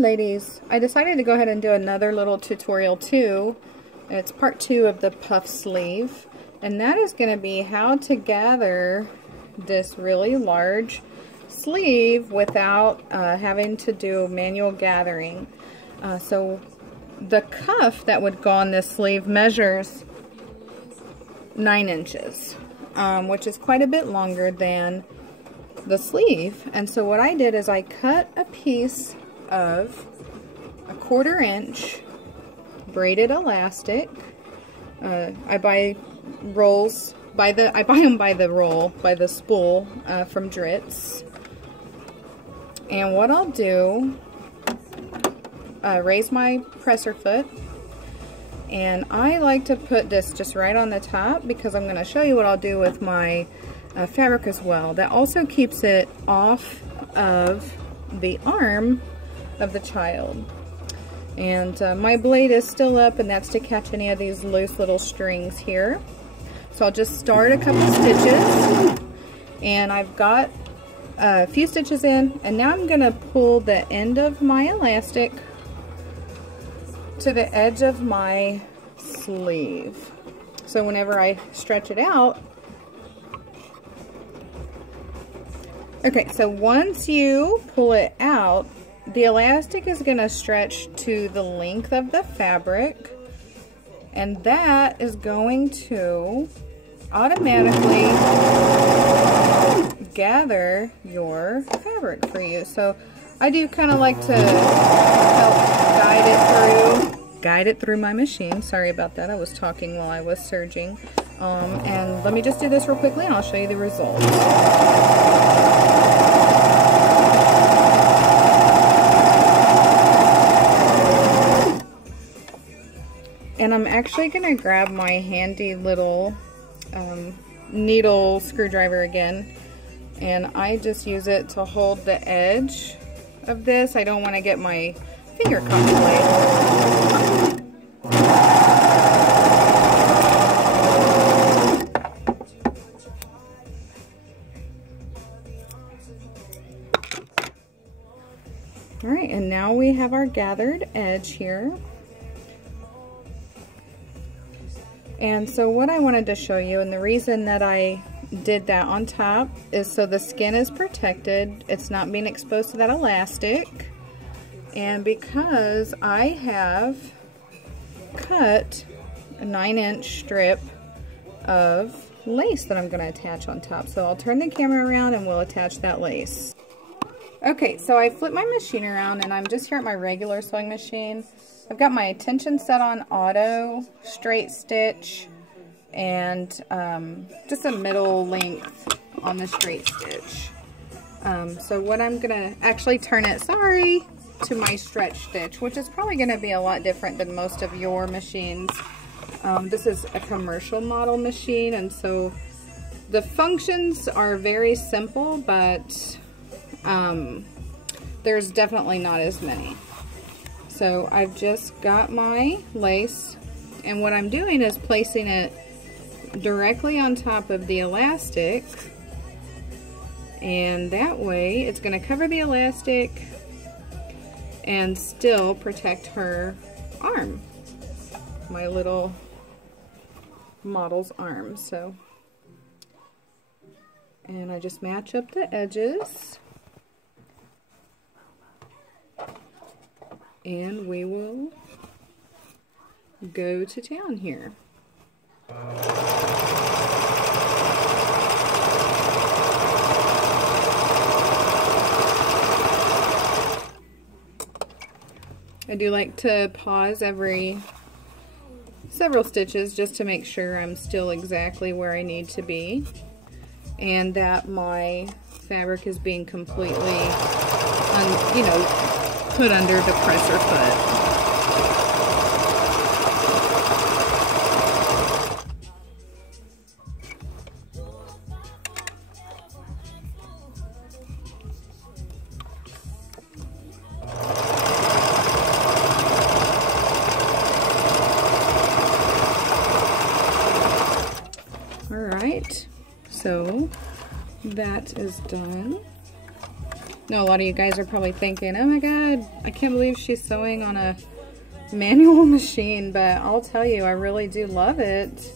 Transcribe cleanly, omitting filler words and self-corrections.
ladies, I decided to go ahead and do another little tutorial too. It's part 2 of the puff sleeve, and that is going to be how to gather this really large sleeve without having to do manual gathering. So the cuff that would go on this sleeve measures 9 inches, which is quite a bit longer than the sleeve. And so what I did is I cut a piece of 1/4 inch braided elastic. I buy rolls I buy them by the roll, by the spool from Dritz. And what I'll do, raise my presser foot, and I like to put this just right on the top because I'm going to show you what I'll do with my fabric as well. That also keeps it off of the arm of the child. And my blade is still up, and that's to catch any of these loose little strings here. So I'll just start a couple stitches, and I've got a few stitches in, and now I'm going to pull the end of my elastic to the edge of my sleeve. So whenever I stretch it out, okay, so once you pull it out, the elastic is going to stretch to the length of the fabric, and that is going to automatically gather your fabric for you. So I do kind of like to help guide it through my machine. Sorry about that, I was talking while I was serging. And let me just do this real quickly and I'll show you the results. And I'm actually going to grab my handy little needle screwdriver again, and I just use it to hold the edge of this. I don't want to get my finger caught in the blade. Alright, and now we have our gathered edge here. And so what I wanted to show you, and the reason that I did that on top, is so the skin is protected. It's not being exposed to that elastic. And because I have cut a 9-inch strip of lace that I'm going to attach on top. So I'll turn the camera around and we'll attach that lace. Okay, so I flipped my machine around and I'm just here at my regular sewing machine. I've got my tension set on auto, straight stitch, and just a middle length on the straight stitch. So what I'm going to actually turn it, to my stretch stitch, which is probably going to be a lot different than most of your machines. This is a commercial model machine, and so the functions are very simple, but there's definitely not as many. So I've just got my lace, and what I'm doing is placing it directly on top of the elastic, and that way it's going to cover the elastic and still protect her arm, my little model's arm. So, and I just match up the edges. And we will go to town here. I do like to pause every several stitches just to make sure I'm still exactly where I need to be and that my fabric is being completely, put under the presser foot. Alright, so that is done. know a lot of you guys are probably thinking, oh my god, I can't believe she's sewing on a manual machine, but I'll tell you, I really do love it.